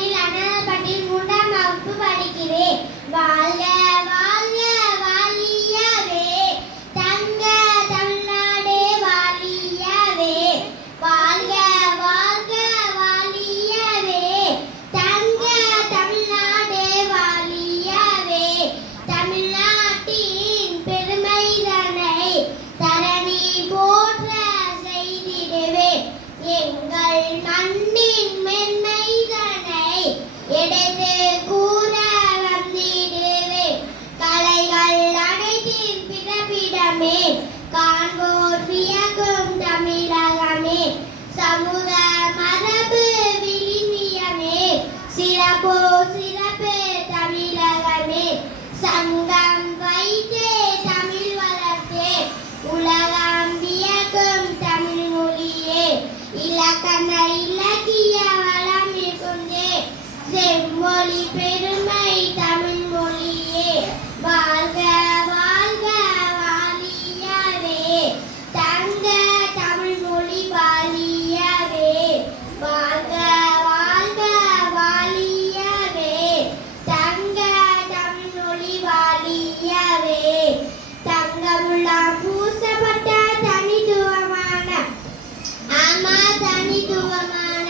பள்ளியில் அண்ணாபட்டியில் 3ஆம் வகுப்பு படிக்கிறேன். வாழ்க வாழ்க வாழியவே தங்க தமிழ்நாடே வாழியவே. வாழ்க வாழ்க வாழியவே தங்க தமிழ்நாடே வாழியவே. தமிழ்நாட்டின் பெருமைதனை தரணி போற்ற செய்திடுவே. எங்கள் மண்ணின் மென்மைதனை எடுத்து கூற வந்திடுவே. கலைகள் அனைத்தின் பிறப்பிடமே காண்போர் வியக்கும் தமிழகமே. சமூக மரபு விழுமியமே சிறப்போ சிறப்பு தமிழகமே. சங்கம் வைத்தே தமிழ் வளர்த்தே உலகம் வியக்கும் தமிழ் மொழியே. இலக்கண இலக்கிய வளம் மிகுந்தே செம்மொழி பெருமை தமிழ் மொழியே. வாழ்க வாழ்க வாழியவே தங்க தமிழ் மொழி வாழியவே. வாழ்க வாழ்க வாழியவே தங்க தமிழ் மொழி வாழியவே. தங்கமுலாம் பூசப்பட்ட தனித்துவமான தனித்துவமான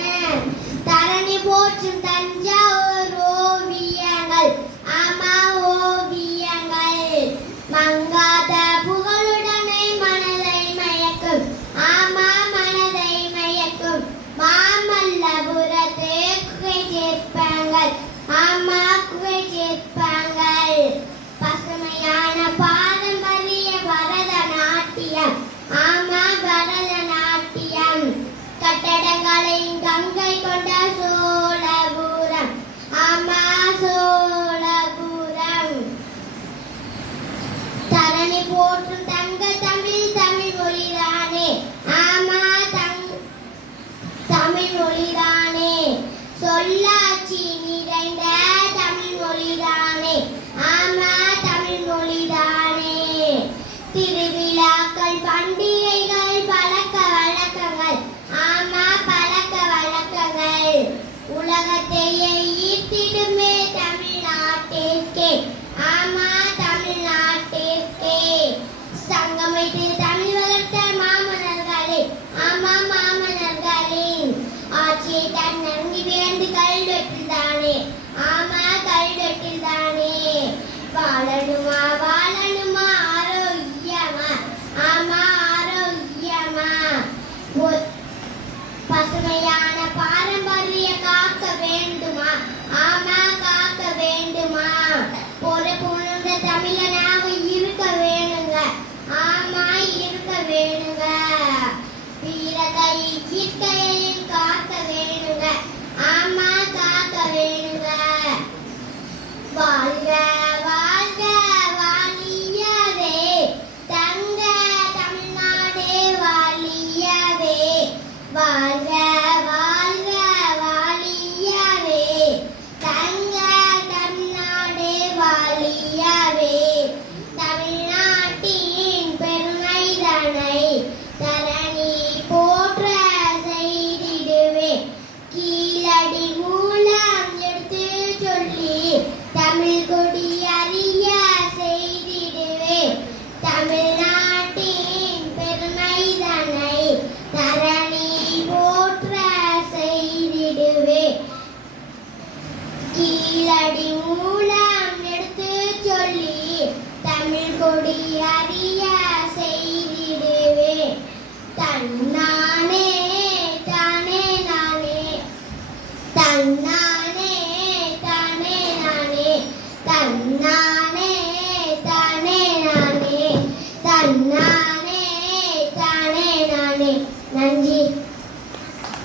தரணி போற்றும் தஞ்சாவூர் ஓவியங்கள் ஓவியங்கள். மங்காத புகழுடனே மனதை மயக்கும் மனதை மயக்கும் மாமல்லபுரத்து குகை சிற்பங்கள் குகை சிற்பங்கள். பசுமையான பாரம்பரிய பரதநாட்டியம் பரதநாட்டியம். கட்டடங்களின் கங்கை கொண்ட சோழபுரம் சோழபுரம். தரணி போற்றும் தங்க தமிழ் தமிழ் மொழிதானே தமிழ் மொழிதானே. சொல்லாட்சி நிறைந்த தமிழ் மொழிதானே தமிழ் மொழிதானே. திருவிழாக்கள் பண்டிகைகள் பழக்க வழக்கங்கள் பழக்க வழக்கங்கள். உலகத்தையே ஈர்த்திடுமே தமிழ்நாட்டிற்கே தமிழ்நாட்டிற்கே. சங்கமிட்டு தமிழ் வளர்த்த மாமன்னர்களே மாமன்னர்களின் ஆட்சியை தன் நன்கி பிறந்து கல்வெட்டில் தானே கல்வெட்டில் தானே. வாழணுமா வாழணுமா ஆரோக்கியமா ஆரோக்கியமா. பசுமையான பாரம்பரிய காக்க வேண்டுமா காக்க வேண்டுமா. ஒரு புணர்ந்த தமிழனாக இருக்க வேணுங்க இருக்க வேணுங்க. வீரத்தை இயற்கையையும் காக்க வேணுங்க காக்க வேணுங்க. வாழ்க வாழ்க வாழியவே தங்க தமிழ்நாடே வாழியவே. வாழ்க வாழ்க வாழியவே தங்க தமிழ்நாடே வாழியவே. தமிழ்நாட்டின் பெருமைதனை தரணி போற்ற செய்திடுவே. கீழடி மூலம் எடுத்து சொல்லி தமிழ் கொடி அறிய செய்திடுவே. தமிழ்நாட்டின் பெருமைதனை தரணி போற்ற செய்திடுவே. கீழடி மூலம் எடுத்து சொல்லி தமிழ் கொடி அறிய செய்திடுவே. தன்னா